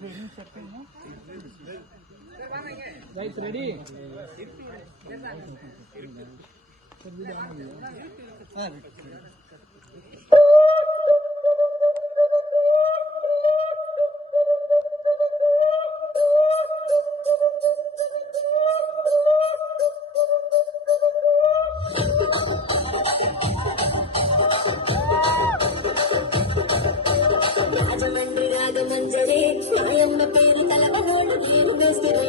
Guys, ready? Rajahmundry Ragamanjari పేరు తలవనోడు నేను వేసిరే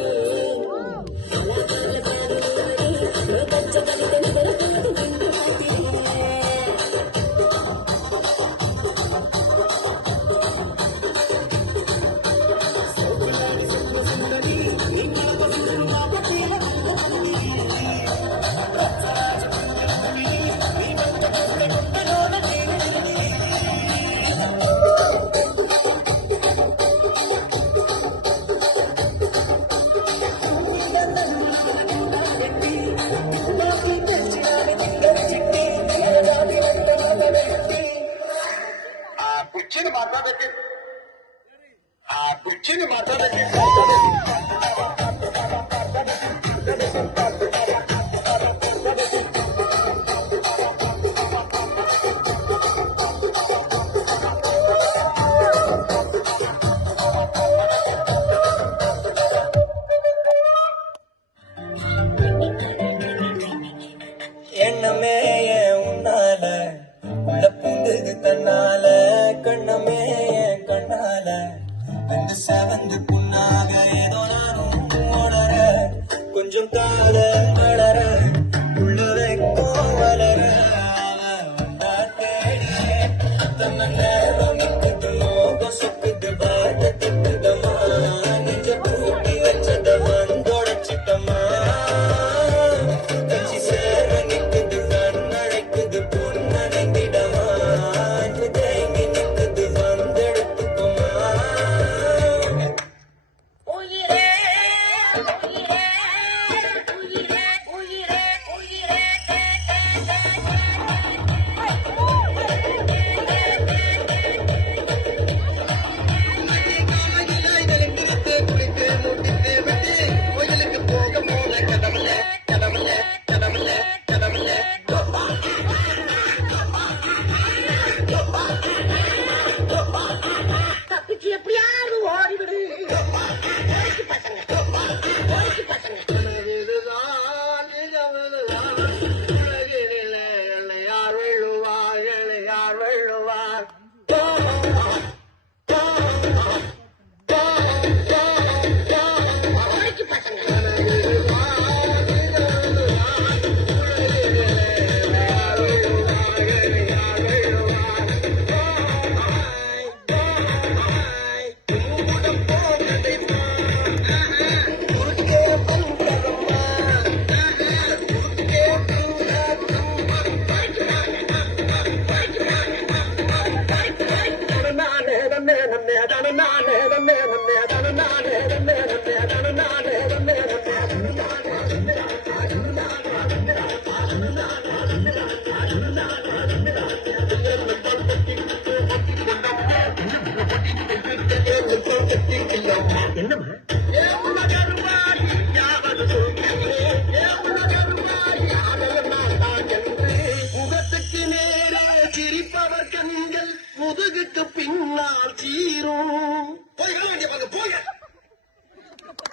కుర్చీని మాట్లాడండి. எண்ணமே உன்னால உள்ள பூந்தது தன்னால கண்ணமே கண்ணால வந்து செவந்து புண்ணாக ஏதோ நானும் உணர கொஞ்சம் காதல் வளர உள்ள வைக்கும் வளர தன்னை நேரம் மோகம் சொக்குது பாட்ட திட்டுதமா நெஞ்ச பூட்டி வச்சத வந்தோடச்சிட்டமா கட்சி சேர நிற்குது கண்ணழைக்குது பொண்ணடைந்திடமா தேங்கி நிற்குது வந்தெடுத்துக்குமா உயிரே உயிரே உயிரே உயிரே உயிரே தப்பிச்சு எப்படியாவது ஓடிவிடு யார் வெள்ளுவார் யார் வெள்ளுவார் என்னமா